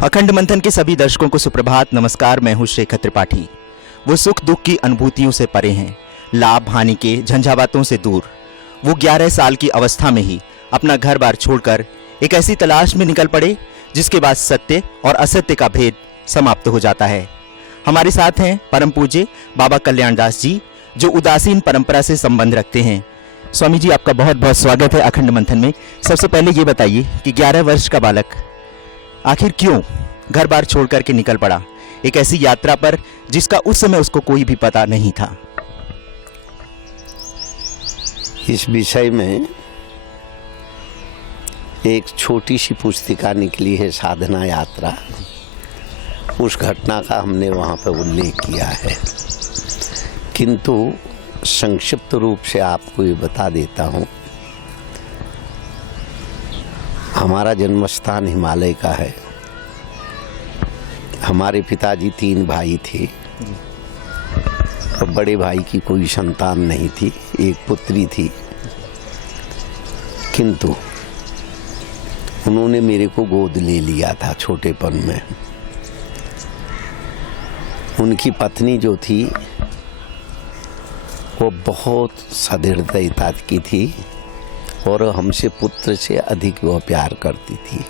अखंड मंथन के सभी दर्शकों को सुप्रभात नमस्कार। मैं हूं शेखर त्रिपाठी। वो सुख दुख की अनुभूतियों से परे हैं, लाभ हानि के झंझावातों से दूर। वो 11 साल की अवस्था में ही अपना घर बार छोड़कर एक ऐसी तलाश में निकल पड़े जिसके बाद सत्य और असत्य का भेद समाप्त हो जाता है। हमारे साथ हैं परम पूज्य बाबा कल्याण दास जी, जो उदासीन परंपरा से संबंध रखते हैं। स्वामी जी, आपका बहुत बहुत स्वागत है अखंड मंथन में। सबसे पहले ये बताइए कि 11 वर्ष का बालक आखिर क्यों घर बार छोड़ करके निकल पड़ा एक ऐसी यात्रा पर जिसका उस समय उसको कोई भी पता नहीं था? इस विषय में एक छोटी सी पुस्तिका निकली है, साधना यात्रा। उस घटना का हमने वहाँ पर उल्लेख किया है, किंतु संक्षिप्त रूप से आपको ये बता देता हूँ। हमारा जन्म स्थान हिमालय का है। हमारे पिताजी 3 भाई थे और बड़े भाई की कोई संतान नहीं थी, एक पुत्री थी। किंतु उन्होंने मेरे को गोद ले लिया था छोटेपन में। उनकी पत्नी जो थी वो बहुत सदृढ़ता की थी और हमसे पुत्र से अधिक वह प्यार करती थी।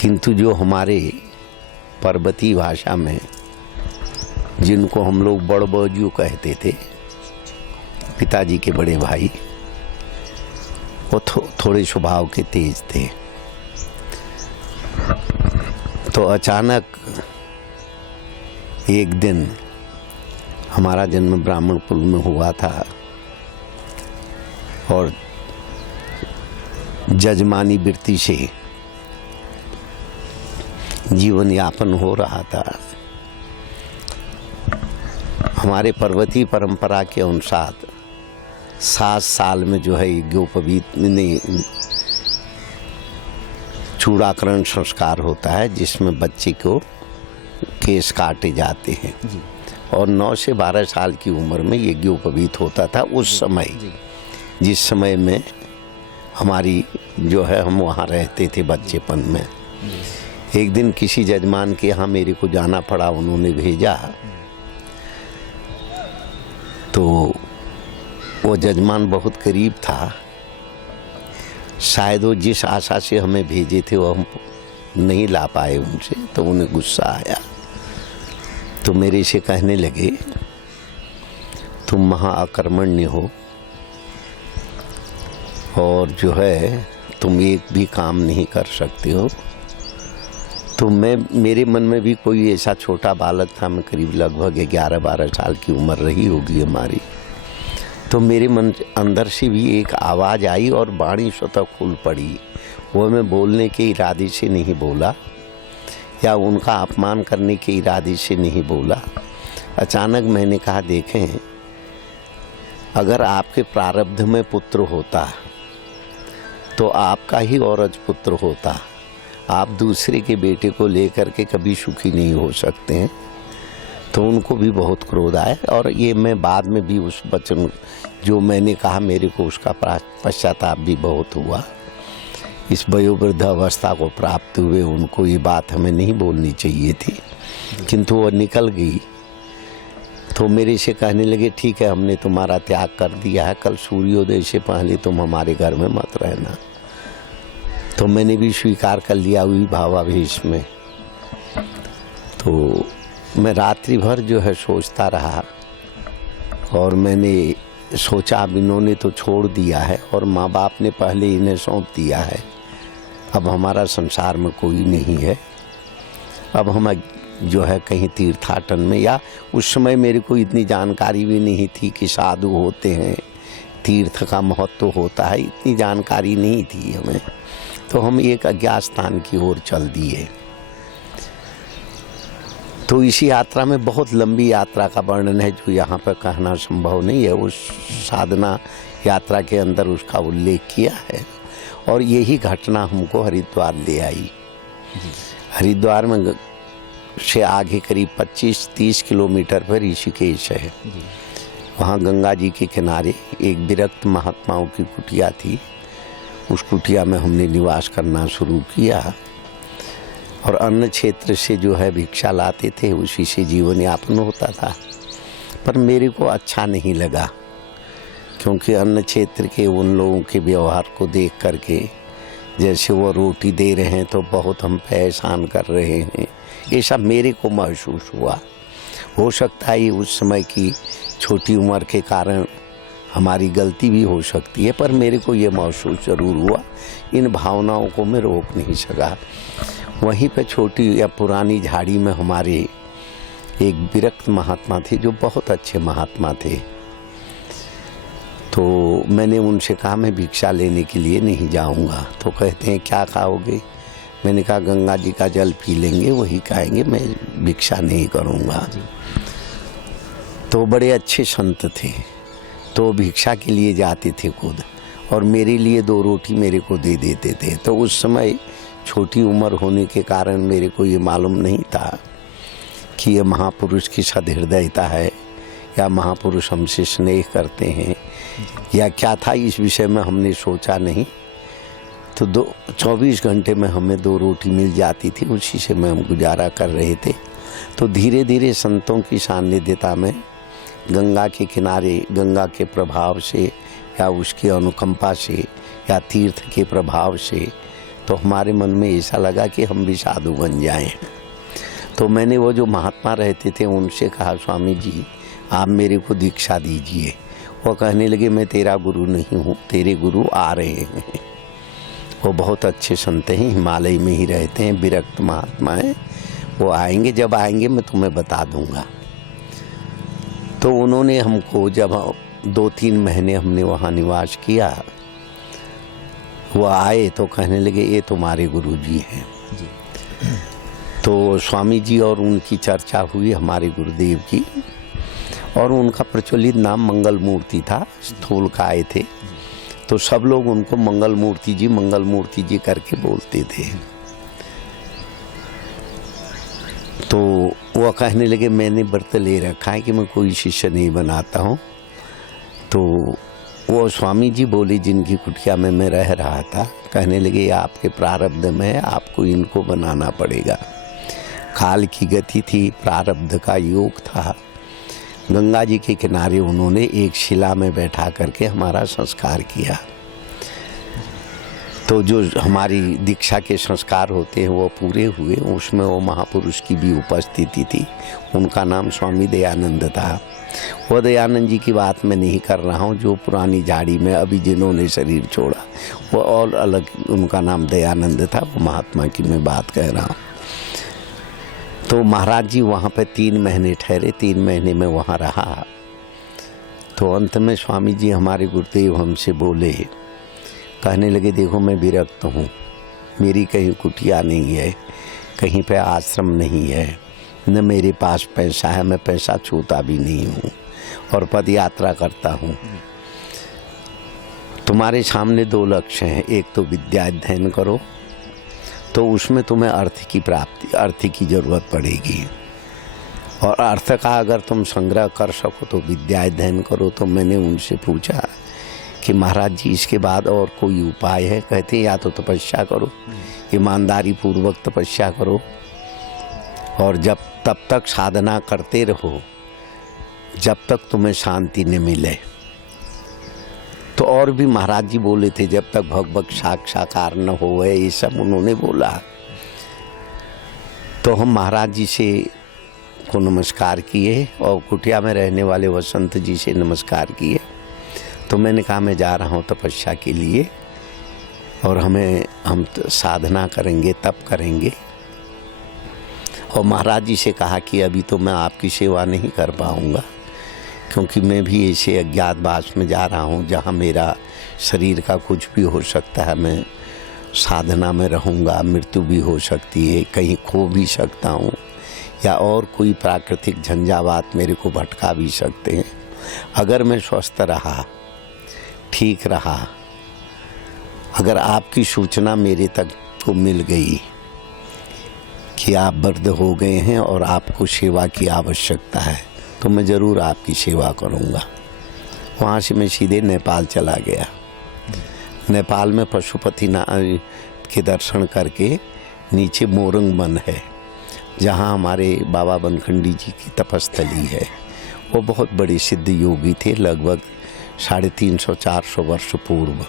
किंतु जो हमारे पर्वतीय भाषा में जिनको हम लोग बड़बोजू कहते थे, पिताजी के बड़े भाई, वो थोड़े स्वभाव के तेज थे। तो अचानक एक दिन हमारा जन्म ब्राह्मण कुल में हुआ था और जजमानी वृत्ति से जीवन यापन हो रहा था। हमारे पर्वतीय परंपरा के अनुसार 7 साल में जो है यज्ञोपवीत नहीं चूड़ाकरण संस्कार होता है, जिसमें बच्चे को केस काटे जाते हैं और 9 से 12 साल की उम्र में यज्ञोपवीत होता था उस समय, जिस समय में हमारी जो है हम वहाँ रहते थे बच्चेपन में। एक दिन किसी जजमान के यहाँ मेरे को जाना पड़ा, उन्होंने भेजा। तो वो जजमान बहुत करीब था, शायद वो जिस आशा से हमें भेजे थे वो हम नहीं ला पाए उनसे, तो उन्हें गुस्सा आया। तो मेरे से कहने लगे, तुम महाअकर्मण्य हो और जो है तुम एक भी काम नहीं कर सकते हो। तो मेरे मन में भी कोई ऐसा छोटा बालक था, मैं करीब लगभग 11-12 साल की उम्र रही होगी हमारी। तो मेरे मन अंदर से भी एक आवाज़ आई और वाणी स्वतः खुल पड़ी। वो मैं बोलने के इरादे से नहीं बोला या उनका अपमान करने के इरादे से नहीं बोला। अचानक मैंने कहा, देखें, अगर आपके प्रारब्ध में पुत्र होता तो आपका ही औरज पुत्र होता। आप दूसरे के बेटे को लेकर के कभी सुखी नहीं हो सकते हैं। तो उनको भी बहुत क्रोध आया और ये मैं बाद में भी उस वचन जो मैंने कहा मेरे को उसका पश्चाताप भी बहुत हुआ। इस वयोवृद्ध अवस्था को प्राप्त हुए उनको ये बात हमें नहीं बोलनी चाहिए थी, किंतु वो निकल गई। तो मेरे से कहने लगे, ठीक है, हमने तुम्हारा त्याग कर दिया है, कल सूर्योदय से पहले तुम हमारे घर में मत रहना। तो मैंने भी स्वीकार कर लिया हुई भावावेश में। तो मैं रात्रि भर जो है सोचता रहा और मैंने सोचा अब इन्होंने तो छोड़ दिया है और माँ बाप ने पहले इन्हें सौंप दिया है, अब हमारा संसार में कोई नहीं है, अब हम जो है कहीं तीर्थाटन में, या उस समय मेरे को इतनी जानकारी भी नहीं थी कि साधु होते हैं, तीर्थ का महत्व होता है, इतनी जानकारी नहीं थी हमें। तो हम एक अज्ञात स्थान की ओर चल दिए। तो इसी यात्रा में बहुत लंबी यात्रा का वर्णन है जो यहाँ पर कहना संभव नहीं है। उस साधना यात्रा के अंदर उसका उल्लेख किया है और यही घटना हमको हरिद्वार ले आई। हरिद्वार में से आगे करीब 25-30 किलोमीटर पर ऋषिकेश है। वहाँ गंगा जी के किनारे एक विरक्त महात्माओं की कुटिया थी। उस कुटिया में हमने निवास करना शुरू किया और अन्न क्षेत्र से जो है भिक्षा लाते थे, उसी से जीवन यापन होता था। पर मेरे को अच्छा नहीं लगा, क्योंकि अन्न क्षेत्र के उन लोगों के व्यवहार को देख करके, जैसे वो रोटी दे रहे हैं तो बहुत हम पे एहसान कर रहे हैं, ये सब मेरे को महसूस हुआ। हो सकता है उस समय की छोटी उम्र के कारण हमारी गलती भी हो सकती है, पर मेरे को ये महसूस ज़रूर हुआ। इन भावनाओं को मैं रोक नहीं सका। वहीं पे छोटी या पुरानी झाड़ी में हमारे एक विरक्त महात्मा थे जो बहुत अच्छे महात्मा थे। तो मैंने उनसे कहा मैं भिक्षा लेने के लिए नहीं जाऊंगा। तो कहते हैं क्या खाओगे? मैंने कहा गंगा जी का जल पी लेंगे, वही खाएंगे, मैं भिक्षा नहीं करूंगा। तो बड़े अच्छे संत थे, तो भिक्षा के लिए जाते थे खुद और मेरे लिए 2 रोटी मेरे को दे देते थे। तो उस समय छोटी उम्र होने के कारण मेरे को ये मालूम नहीं था कि ये महापुरुष की सदहृदयता है या महापुरुष हमसे स्नेह करते हैं या क्या था, इस विषय में हमने सोचा नहीं। तो 24 घंटे में हमें 2 रोटी मिल जाती थी, उसी से में हम गुजारा कर रहे थे। तो धीरे धीरे संतों की सान्निध्यता में, गंगा के किनारे, गंगा के प्रभाव से या उसकी अनुकंपा से या तीर्थ के प्रभाव से, तो हमारे मन में ऐसा लगा कि हम भी साधु बन जाएं। तो मैंने वो जो महात्मा रहते थे उनसे कहा, स्वामी जी आप मेरे को दीक्षा दीजिए। वो कहने लगे मैं तेरा गुरु नहीं हूँ, तेरे गुरु आ रहे हैं। वो बहुत अच्छे संत हैं, हिमालय में ही रहते हैं, विरक्त महात्मा हैं। वो आएंगे, जब आएंगे मैं तुम्हें बता दूंगा। तो उन्होंने हमको, जब 2-3 महीने हमने वहाँ निवास किया, वो आए तो कहने लगे ये तुम्हारे गुरुजी हैं। तो स्वामी जी और उनकी चर्चा हुई हमारे गुरुदेव की, और उनका प्रचलित नाम मंगल मूर्ति था, स्थूल का आए थे। तो सब लोग उनको मंगल मूर्ति जी करके बोलते थे। तो वो कहने लगे मैंने व्रत ले रखा है कि मैं कोई शिष्य नहीं बनाता हूँ। तो वो स्वामी जी बोले जिनकी कुटिया में मैं रह रहा था, कहने लगे ये आपके प्रारब्ध में है, आपको इनको बनाना पड़ेगा। काल की गति थी, प्रारब्ध का योग था। गंगा जी के किनारे उन्होंने एक शिला में बैठा करके हमारा संस्कार किया। तो जो हमारी दीक्षा के संस्कार होते हैं वो पूरे हुए। उसमें वो महापुरुष की भी उपस्थिति थी। उनका नाम स्वामी दयानंद था। वो दयानंद जी की बात मैं नहीं कर रहा हूँ, जो पुरानी झाड़ी में अभी जिन्होंने शरीर छोड़ा वो और अलग, उनका नाम दयानंद था। वो महात्मा की मैं बात कह रहा हूँ। तो महाराज जी वहाँ पे 3 महीने ठहरे, 3 महीने में वहाँ रहा। तो अंत में स्वामी जी हमारे गुरुदेव हमसे बोले, कहने लगे देखो मैं विरक्त हूँ, मेरी कहीं कुटिया नहीं है, कहीं पे आश्रम नहीं है, न मेरे पास पैसा है, मैं पैसा छूता भी नहीं हूँ और पद यात्रा करता हूँ। तुम्हारे सामने 2 लक्ष्य हैं, एक तो विद्या अध्ययन करो, तो उसमें तुम्हें अर्थ की प्राप्ति, अर्थ की जरूरत पड़ेगी, और अर्थ का अगर तुम संग्रह कर सको तो विद्या अध्ययन करो। तो मैंने उनसे पूछा कि महाराज जी इसके बाद और कोई उपाय है? कहते या तो तपस्या करो, ईमानदारी पूर्वक तपस्या करो, और तब तक साधना करते रहो जब तक तुम्हें शांति न मिले। तो और भी महाराज जी बोले थे जब तक भगवत साक्षात्कार न हो, ये सब उन्होंने बोला। तो हम महाराज जी से को नमस्कार किए और कुटिया में रहने वाले वसंत जी से नमस्कार किए। तो मैंने कहा मैं जा रहा हूँ तपस्या के लिए और हम साधना करेंगे, तप करेंगे। और महाराज जी से कहा कि अभी तो मैं आपकी सेवा नहीं कर पाऊँगा, क्योंकि मैं भी ऐसे अज्ञातवास में जा रहा हूँ जहाँ मेरा शरीर का कुछ भी हो सकता है। मैं साधना में रहूँगा, मृत्यु भी हो सकती है, कहीं खो भी सकता हूँ, या और कोई प्राकृतिक झंझावात मेरे को भटका भी सकते हैं। अगर मैं स्वस्थ रहा, ठीक रहा, अगर आपकी सूचना मेरे तक को मिल गई कि आप वृद्ध हो गए हैं और आपको सेवा की आवश्यकता है, तो मैं ज़रूर आपकी सेवा करूँगा। वहाँ से मैं सीधे नेपाल चला गया। नेपाल में पशुपतिनाथ के दर्शन करके नीचे मोरंग वन है, जहाँ हमारे बाबा बनखंडी जी की तपस्थली है। वो बहुत बड़े सिद्ध योगी थे, लगभग 350-400 वर्ष पूर्व।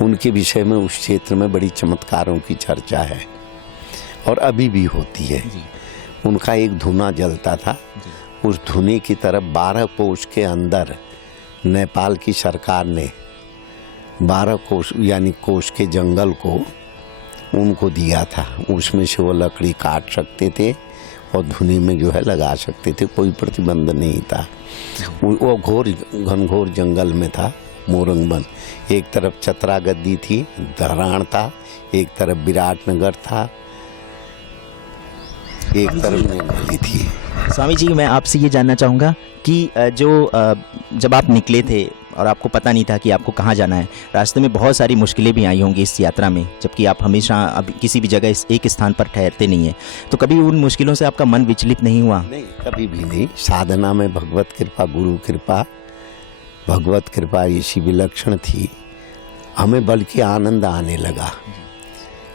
उनके विषय में उस क्षेत्र में बड़ी चमत्कारों की चर्चा है और अभी भी होती है। उनका एक धुना जलता था, उस धुने की तरफ 12 कोस के अंदर नेपाल की सरकार ने 12 कोस यानी कोस के जंगल को उनको दिया था। उसमें से वो लकड़ी काट सकते थे और धुनी में जो है लगा सकते थे, कोई प्रतिबंध नहीं था। वो घनघोर जंगल में था मोरंग वन। एक तरफ चतरा गद्दी थी, धरान था, एक तरफ विराटनगर था, एक तरफ नली थी। स्वामी जी, मैं आपसे ये जानना चाहूँगा कि जब आप निकले थे और आपको पता नहीं था कि आपको कहाँ जाना है, रास्ते में बहुत सारी मुश्किलें भी आई होंगी इस यात्रा में, जबकि आप हमेशा अब किसी भी जगह एक स्थान पर ठहरते नहीं हैं, तो कभी उन मुश्किलों से आपका मन विचलित नहीं हुआ? नहीं, कभी भी नहीं। साधना में भगवत कृपा, गुरु कृपा, भगवत कृपा ऐसी विलक्षण थी, हमें बल्कि आनंद आने लगा।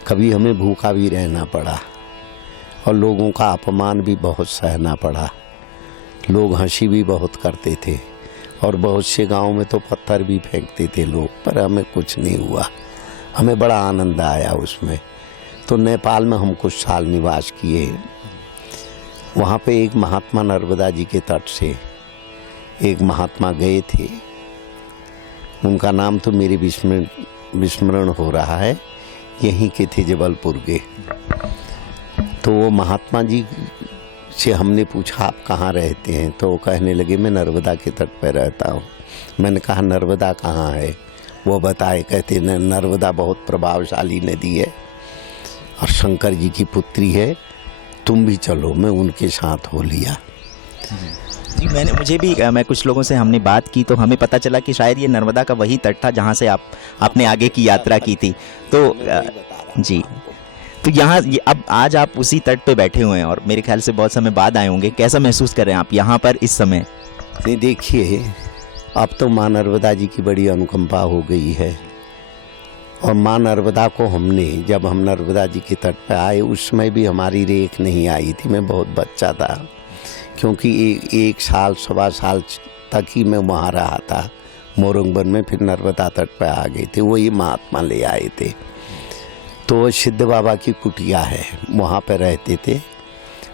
कभी हमें भूखा भी रहना पड़ा और लोगों का अपमान भी बहुत सहना पड़ा। लोग हंसी भी बहुत करते थे और बहुत से गांव में तो पत्थर भी फेंकते थे लोग, पर हमें कुछ नहीं हुआ। हमें बड़ा आनंद आया उसमें। तो नेपाल में हम कुछ साल निवास किए। वहाँ पे एक महात्मा नर्मदा जी के तट से एक महात्मा गए थे, उनका नाम तो मेरे विस्मरण हो रहा है, यहीं के थे, जबलपुर के। तो वो महात्मा जी से हमने पूछा आप कहाँ रहते हैं, तो वो कहने लगे मैं नर्मदा के तट पर रहता हूँ। मैंने कहा नर्मदा कहाँ है? वो बताए, कहते नर्मदा बहुत प्रभावशाली नदी है और शंकर जी की पुत्री है, तुम भी चलो। मैं उनके साथ हो लिया। जी, मैं कुछ लोगों से हमने बात की तो हमें पता चला कि शायद ये नर्मदा का वही तट था जहाँ से आपने आगे की यात्रा की थी। तो जी, तो यहाँ अब आज आप उसी तट पे बैठे हुए हैं और मेरे ख्याल से बहुत समय बाद आए होंगे। कैसा महसूस कर रहे हैं आप यहाँ पर इस समय? नहीं, देखिए, अब तो माँ नर्मदा जी की बड़ी अनुकंपा हो गई है और माँ नर्मदा को जब हम नर्मदा जी के तट पर आए, उस समय भी हमारी रेख नहीं आई थी। मैं बहुत बच्चा था, क्योंकि एक साल 1.25 साल तक ही मैं वहाँ रहा था मोरंग वन में। फिर नर्मदा तट पर आ गए थे, वही महात्मा ले आए थे। तो सिद्ध बाबा की कुटिया है, वहाँ पर रहते थे।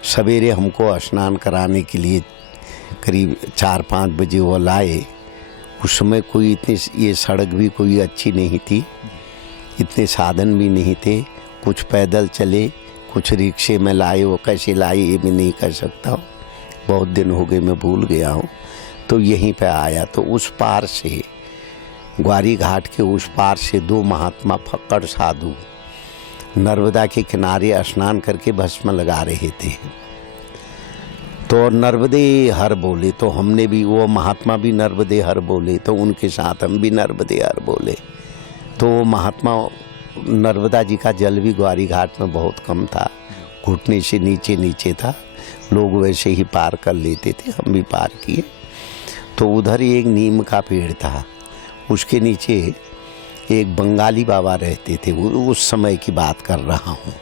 सवेरे हमको स्नान कराने के लिए करीब 4-5 बजे वो लाए। उस समय कोई ये सड़क भी कोई अच्छी नहीं थी, इतने साधन भी नहीं थे। कुछ पैदल चले, कुछ रिक्शे में लाए। वो कैसे लाए ये भी नहीं कह सकता हूँ, बहुत दिन हो गए, मैं भूल गया हूँ। तो यहीं पे आया तो उस पार से, ग्वारी घाट के उस पार से 2 महात्मा फक्कड़ साधु नर्मदा के किनारे स्नान करके भस्म लगा रहे थे। तो नर्मदे हर बोले, तो हमने भी, वो महात्मा भी नर्मदे हर बोले, तो उनके साथ हम भी नर्मदे हर बोले। तो वो महात्मा, नर्मदा जी का जल भी ग्वारी घाट में बहुत कम था, घुटने से नीचे था, लोग वैसे ही पार कर लेते थे, हम भी पार किए। तो उधर एक नीम का पेड़ था, उसके नीचे एक बंगाली बाबा रहते थे, उस समय की बात कर रहा हूँ।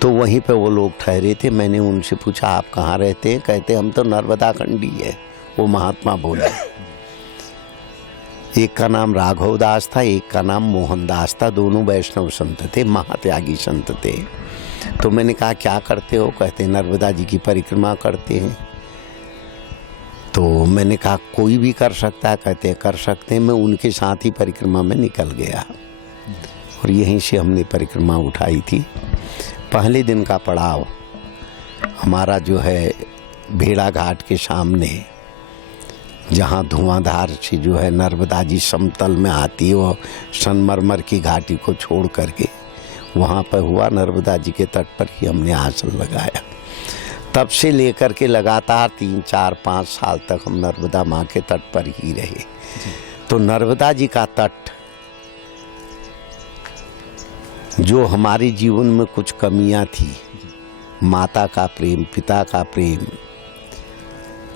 तो वहीं पे वो लोग ठहरे थे। मैंने उनसे पूछा आप कहाँ रहते हैं? कहते हम तो नर्मदा कंडी है। वो महात्मा बोले। एक का नाम राघव दास था, एक का नाम मोहन दास था। दोनों वैष्णव संत थे, महात्यागी संत थे। तो मैंने कहा क्या करते हो? कहते नर्मदा जी की परिक्रमा करते हैं। तो मैंने कहा कोई भी कर सकता है? कहते कर सकते हैं। मैं उनके साथ ही परिक्रमा में निकल गया और यहीं से हमने परिक्रमा उठाई थी। पहले दिन का पड़ाव हमारा जो है भेड़ा घाट के सामने, जहाँ धुआंधार से जो है नर्मदा जी समतल में आती है, वो संगमरमर की घाटी को छोड़ करके वहाँ पर हुआ। नर्मदा जी के तट पर ही हमने आसन लगाया। तब से लेकर के लगातार 3, 4, 5 साल तक हम नर्मदा माँ के तट पर ही रहे। तो नर्मदा जी का तट जो हमारे जीवन में कुछ कमियां थी, माता का प्रेम, पिता का प्रेम,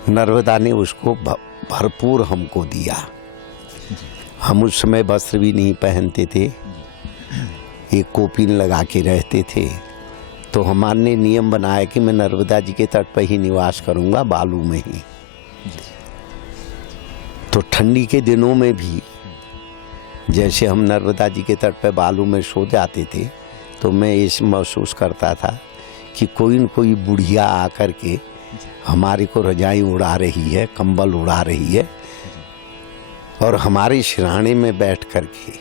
नर्मदा ने उसको भरपूर हमको दिया। हम उस समय वस्त्र भी नहीं पहनते थे, एक कोपीन लगा के रहते थे। तो हमारे नियम बनाया कि मैं नर्मदा जी के तट पर ही निवास करूंगा, बालू में ही। तो ठंडी के दिनों में भी जैसे हम नर्मदा जी के तट पर बालू में सो जाते थे, तो मैं ये महसूस करता था कि कोई न कोई बुढ़िया आकर के हमारे को रजाई उड़ा रही है, कंबल उड़ा रही है और हमारे सिरहाने में बैठ कर के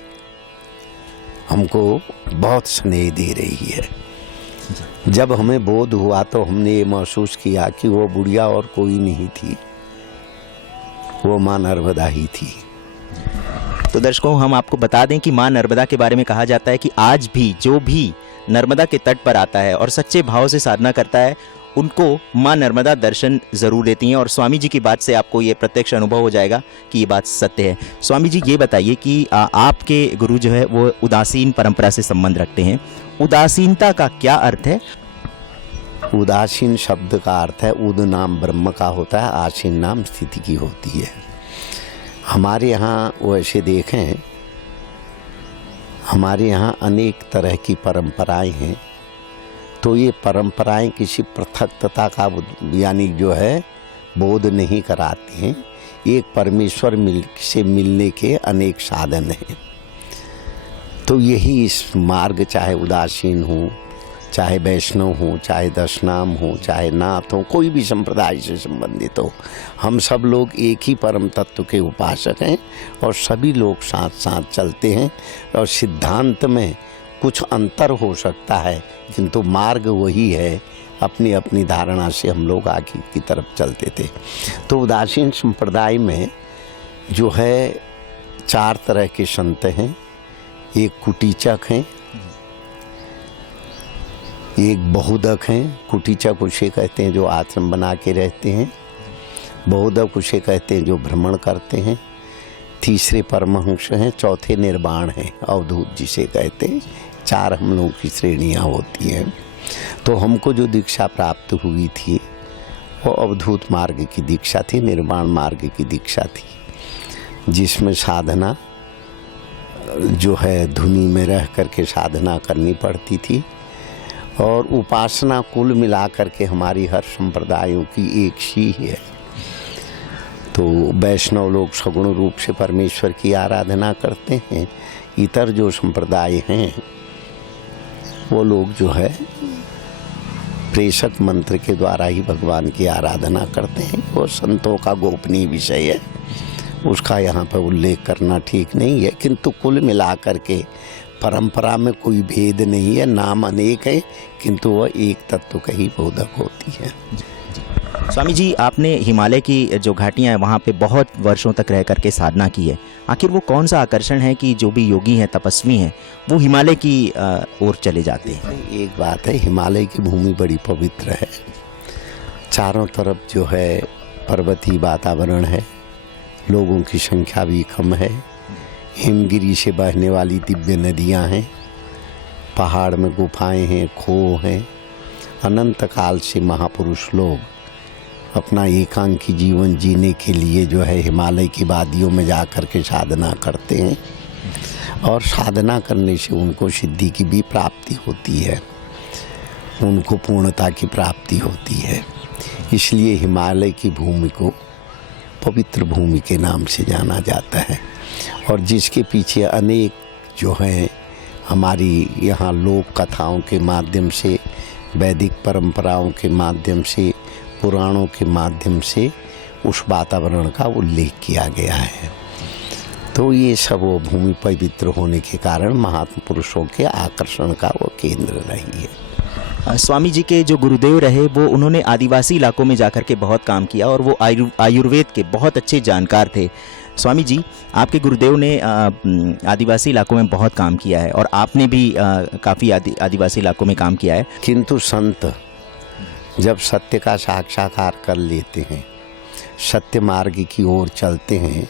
हमको बहुत स्नेह दे रही है। जब हमें बोध हुआ तो हमने ये महसूस किया कि वो बुढ़िया और कोई नहीं थी, वो माँ नर्मदा ही थी। तो दर्शकों, हम आपको बता दें कि माँ नर्मदा के बारे में कहा जाता है कि आज भी जो भी नर्मदा के तट पर आता है और सच्चे भाव से साधना करता है, उनको माँ नर्मदा दर्शन जरूर देती हैं। और स्वामी जी की बात से आपको ये प्रत्यक्ष अनुभव हो जाएगा कि ये बात सत्य है। स्वामी जी, ये बताइए कि आपके गुरु जो है वो उदासीन परंपरा से संबंध रखते हैं। उदासीनता का क्या अर्थ है? उदासीन शब्द का अर्थ है, उद नाम ब्रह्म का होता है, आसीन नाम स्थिति की होती है। हमारे यहाँ वैसे देखें, हमारे यहाँ अनेक तरह की परंपराएं हैं। तो ये परंपराएं किसी पृथकता का यानी जो है बोध नहीं कराती हैं। एक परमेश्वर से मिलने के अनेक साधन हैं। तो यही इस मार्ग, चाहे उदासीन हो, चाहे वैष्णव हो, चाहे दशनाम हो, चाहे नाथ हो, कोई भी संप्रदाय से संबंधित हो, हम सब लोग एक ही परम तत्व के उपासक हैं और सभी लोग साथ साथ चलते हैं। और सिद्धांत में कुछ अंतर हो सकता है, किंतु मार्ग वही है। अपनी अपनी धारणा से हम लोग आगे की तरफ चलते थे। तो उदासीन संप्रदाय में जो है 4 तरह के संत हैं। एक कुटीचक हैं, एक बहुदक हैं। कुटीचक उसे कहते हैं जो आश्रम बना के रहते हैं, बहुदक उसे कहते हैं जो भ्रमण करते हैं, तीसरे परमहंस हैं, चौथे निर्वाण हैं, अवधूत जिसे कहते हैं। 4 हम लोगों की श्रेणियाँ होती हैं। तो हमको जो दीक्षा प्राप्त हुई थी वो अवधूत मार्ग की दीक्षा थी, निर्वाण मार्ग की दीक्षा थी, जिसमें साधना जो है धुनी में रह करके साधना करनी पड़ती थी। और उपासना कुल मिला करके हमारी हर संप्रदायों की एक ही है। तो वैष्णव लोग सगुण रूप से परमेश्वर की आराधना करते हैं। इतर जो संप्रदाय हैं वो लोग जो है प्रेषक मंत्र के द्वारा ही भगवान की आराधना करते हैं। वो संतों का गोपनीय विषय है, उसका यहाँ पर उल्लेख करना ठीक नहीं है। किंतु कुल मिला करके परंपरा में कोई भेद नहीं है। नाम अनेक है, किंतु वह एक तत्व का ही बोधक होती है। स्वामी जी, आपने हिमालय की जो घाटियां हैं वहाँ पे बहुत वर्षों तक रह करके साधना की है। आखिर वो कौन सा आकर्षण है कि जो भी योगी हैं, तपस्वी हैं, वो हिमालय की ओर चले जाते हैं? एक बात है, हिमालय की भूमि बड़ी पवित्र है। चारों तरफ जो है पर्वतीय वातावरण है, लोगों की संख्या भी कम है, हिमगिरी से बहने वाली दिव्य नदियाँ हैं, पहाड़ में गुफाएं हैं, खो हैं। अनंत काल से महापुरुष लोग अपना एकांकी जीवन जीने के लिए जो है हिमालय की वादियों में जा कर के साधना करते हैं। और साधना करने से उनको सिद्धि की भी प्राप्ति होती है, उनको पूर्णता की प्राप्ति होती है। इसलिए हिमालय की भूमि को पवित्र भूमि के नाम से जाना जाता है। और जिसके पीछे अनेक जो हैं हमारी यहाँ लोक कथाओं के माध्यम से वैदिक परंपराओं के माध्यम से, पुराणों के माध्यम से उस वातावरण का उल्लेख किया गया है। तो ये सब वो भूमि पवित्र होने के कारण महात्मा पुरुषों के आकर्षण का वो केंद्र रही है। स्वामी जी के जो गुरुदेव रहे वो उन्होंने आदिवासी इलाकों में जाकर के बहुत काम किया और वो आयुर्वेद के बहुत अच्छे जानकार थे। स्वामी जी, आपके गुरुदेव ने आदिवासी इलाकों में बहुत काम किया है और आपने भी काफ़ी आदिवासी इलाकों में काम किया है। किंतु संत जब सत्य का साक्षात्कार कर लेते हैं, सत्य मार्ग की ओर चलते हैं,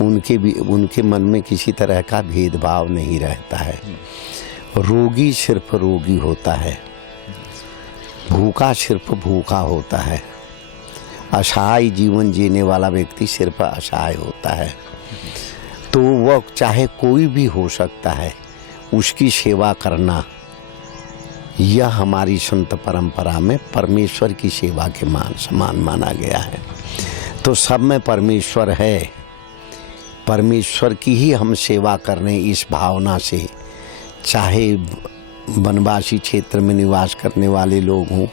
उनके मन में किसी तरह का भेदभाव नहीं रहता है। रोगी सिर्फ रोगी होता है, भूखा सिर्फ भूखा होता है, असहाय जीवन जीने वाला व्यक्ति सिर्फ असहाय होता है। तो वह चाहे कोई भी हो सकता है, उसकी सेवा करना यह हमारी संत परंपरा में परमेश्वर की सेवा के समान माना गया है। तो सब में परमेश्वर है, परमेश्वर की ही हम सेवा करने इस भावना से, चाहे वनवासी क्षेत्र में निवास करने वाले लोग हों,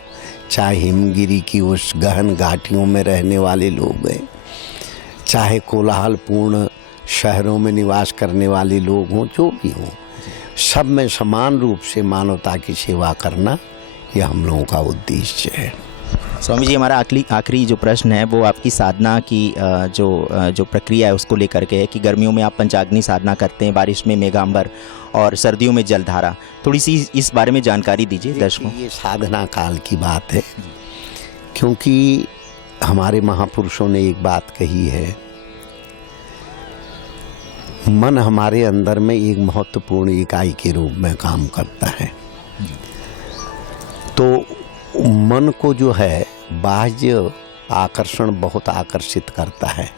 चाहे हिमगिरी की उस गहन घाटियों में रहने वाले लोग हैं, चाहे कोलाहलपूर्ण शहरों में निवास करने वाले लोग हों, जो भी हों, सब में समान रूप से मानवता की सेवा करना यह हम लोगों का उद्देश्य है। स्वामी जी, हमारा आखिरी जो प्रश्न है वो आपकी साधना की जो प्रक्रिया है उसको लेकर के है कि गर्मियों में आप पंचाग्नि साधना करते हैं, बारिश में मेघांबर और सर्दियों में जलधारा। थोड़ी सी इस बारे में जानकारी दीजिए दर्शकों। ये साधना काल की बात है, क्योंकि हमारे महापुरुषों ने एक बात कही है, मन हमारे अंदर में एक महत्वपूर्ण इकाई के रूप में काम करता है। तो मन को जो है बाह्य आकर्षण बहुत आकर्षित करता है,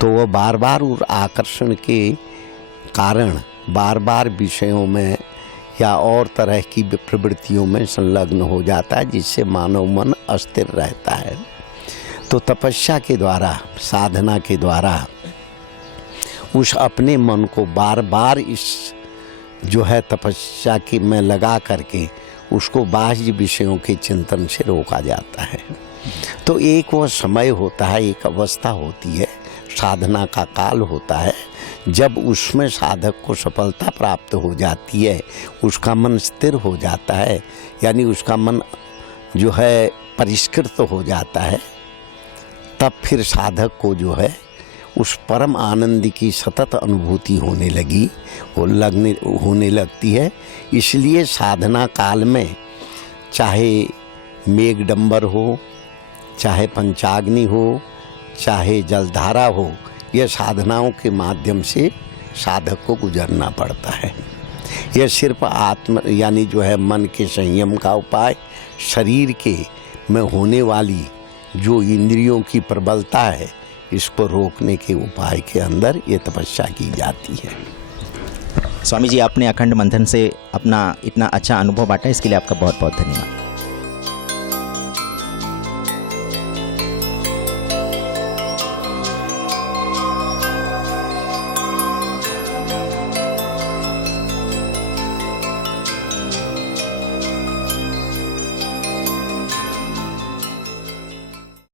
तो वह बार बार उस आकर्षण के कारण बार बार विषयों में या और तरह की प्रवृत्तियों में संलग्न हो जाता है, जिससे मानव मन अस्थिर रहता है। तो तपस्या के द्वारा, साधना के द्वारा उस अपने मन को बार बार इस जो है तपस्या की में लगा करके उसको बाह्य विषयों के चिंतन से रोका जाता है। तो एक वो समय होता है, एक अवस्था होती है, साधना का काल होता है, जब उसमें साधक को सफलता प्राप्त हो जाती है, उसका मन स्थिर हो जाता है, यानी उसका मन जो है परिष्कृत हो जाता है, तब फिर साधक को जो है उस परम आनंद की सतत अनुभूति होने लगती है। इसलिए साधना काल में चाहे मेघडंबर हो, चाहे पंचाग्नि हो, चाहे जलधारा हो, यह साधनाओं के माध्यम से साधक को गुजरना पड़ता है। यह सिर्फ आत्म यानी जो है मन के संयम का उपाय, शरीर के में होने वाली जो इंद्रियों की प्रबलता है, इसको रोकने के उपाय के अंदर ये तपस्या की जाती है। स्वामी जी, आपने अखंड मंथन से अपना इतना अच्छा अनुभव बांटा, इसके लिए आपका बहुत बहुत धन्यवाद।